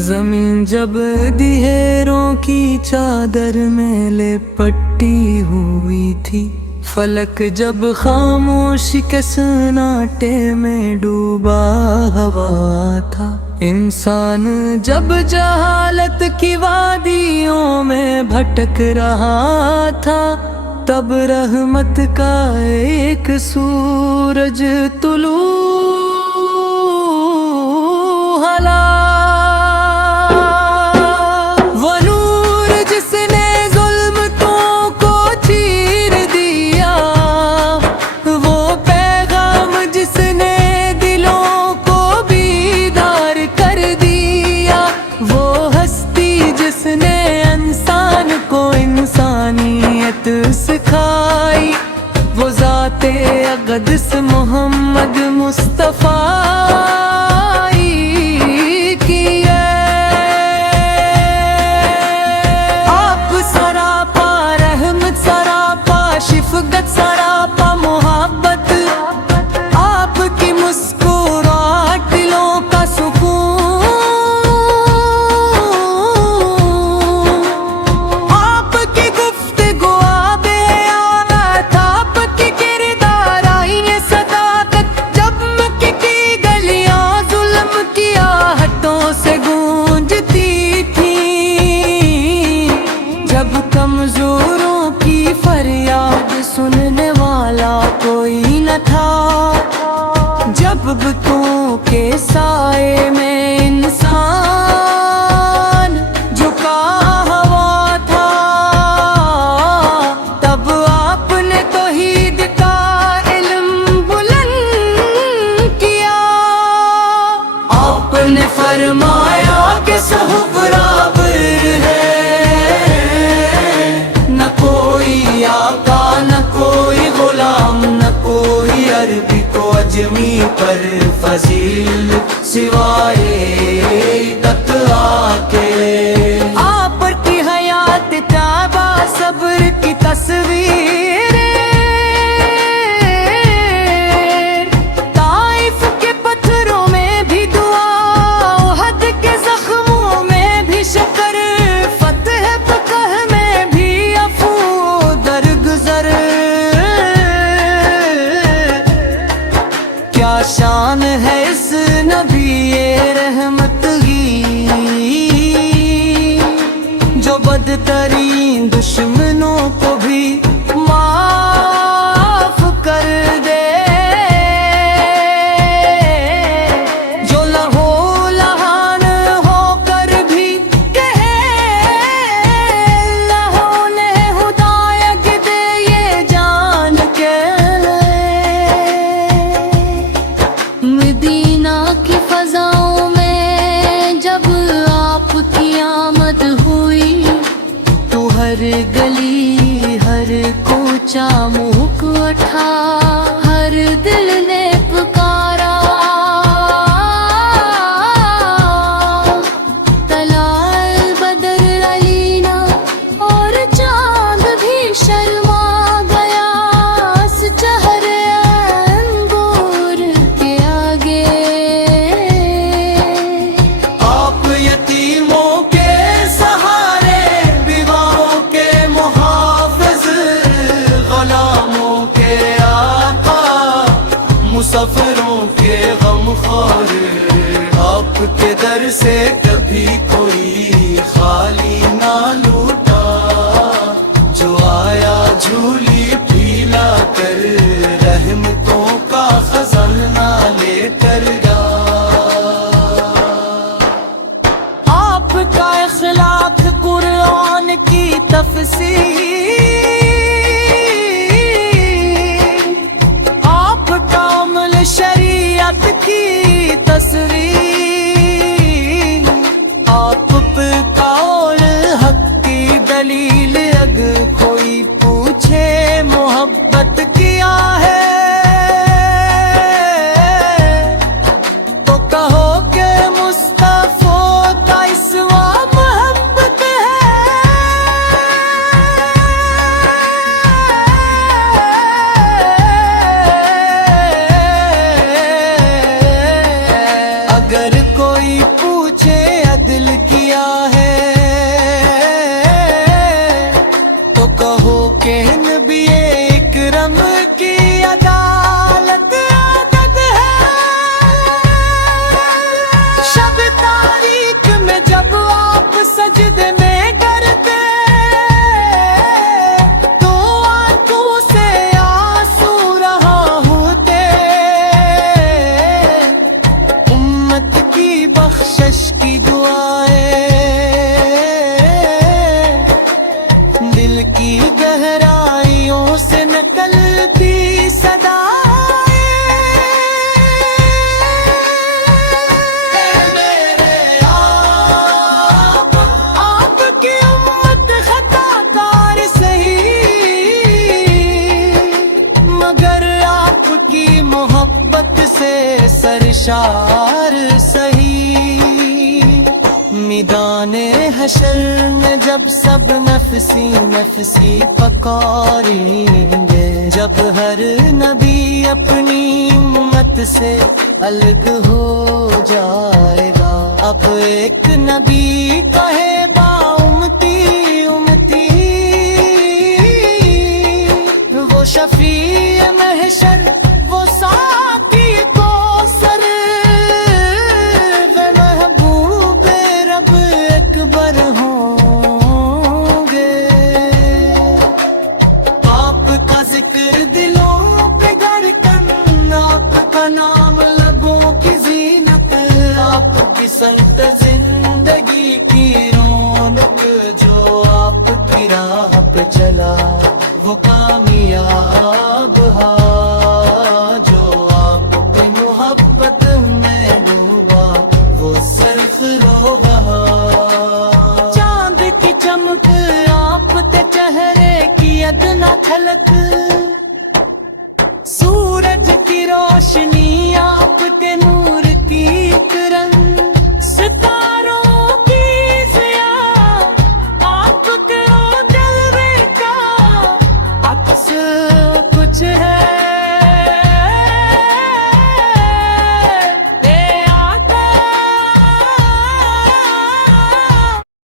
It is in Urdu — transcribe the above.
زمین جب دیہروں کی چادر میں لپٹی ہوئی تھی، فلک جب خاموشی کے سناٹے میں ڈوبا ہوا تھا، انسان جب جہالت کی وادیوں میں بھٹک رہا تھا، تب رحمت کا ایک سورج طلوع ہلا، وہ نور جس نے ظلمتوں کو چیر دیا، وہ پیغام جس نے دلوں کو بیدار کر دیا، وہ ہستی جس نے انسان کو انسانیت سکھائی، وہ ذات اقدس محمد مصطفیٰ کی ہے۔ آپ سراپا رحمت، سراپا شفقت، سراپا محبت، آپ کی مسکراہٹ دلوں کا سکون، آپ کی گفتگو آب حیات، آپ کی کردار آئین صداقت، جب مکہ کی گلیاں ظلم کی آہتوں سے گونجتی تھیں، جب کمزوروں کی فریاد سننے والا کوئی نہ تھا، جب بتوں کے سائے میں انسان جھکا ہوا تھا، تب آپ نے توحید کا علم بلند کیا، آپ نے فرمایا کہ سب برابر ہے، نہ کوئی آقا نہ کوئی غلام، نہ کوئی عربی کو اجمی پر فضیل سوائے تقویٰ کے، آپ کی حیات طیبہ صبر کی تصویر، طائف کے پتھروں میں بھی دعا، احد کے زخموں میں بھی شکر، فتح پکہ میں بھی عفو درگزر، کیا شان ہے اس نبی رحمت کی، جو بدترین دشمنوں کو بھی معاف کر دے، جو لہو لہان ہو کر بھی کہے اللہ نے ہدایت دے، یہ جان کے مدینہ کی فضاؤں میں جب آپ کی آمد ہوئی، تو ہر گلی ہر کوچہ منہ اٹھا، ہر دل نے پکارا، طلع بدر علینا، اور چاند بھی شرما گیا اس چہرے انگور کے آگے، آپ یتیموں کے سہارے، بیواؤں کے محافظ، غلاموں کے آقا، مسافروں کے غمخوار، آپ کے در سے کبھی کوئی خالی نہ لوٹا، جو آیا جھولی پھیلا کر رحمتوں کا خزانہ لے کر گیا، آپ کا اخلاق قرآن کی تفسیر، آپ کا عمل شریعت کی تصویر، آپ پہ قول حق دلیل اگر کوئی پوچھے محبت کیا ہے تو کہو کہ مصطفیٰ کا اسوا محبت ہے۔ اگر کوئی پوچھے عدل کیا ہے تو کہو کہ نبی اکرم کی عدالت عدد ہے۔ شب تاریک میں جب آپ سجدے میں کرتے تو آنکھوں سے آنسو رہا ہوتے، امت کی بخشش کی دعائیں دل کی گہرائیوں سے نکلتی صدائیں۔ اے میرے آپ کی امت خطا کار سہی، مگر آپ کی محبت سے سرشار سہی۔ میدان حشر میں جب سب نفسی نفسی پکاریں گے، جب ہر نبی اپنی امت سے الگ ہو جائے گا، اب ایک نبی کہے با امتی امتی، وہ شفیع محشر وہ ساقی کوثر، وہ محبوب رب اکبر ہوں گے۔ آپ کا ذکر دلوں پہ دھڑکن، آپ کا نام لبوں کی زینت، آپ کی سنت زندگی کی رونق، جو آپ کی راہ پہ چلا وہ کامیاب ہوا، جو آپ پہ محبت میں ڈوبا وہ سرفراز رہا۔ چاند کی چمک آپ تے چہرے کی ادنا جھلک، سورج کی روشنی آپ کے نور کی کرن، ستارے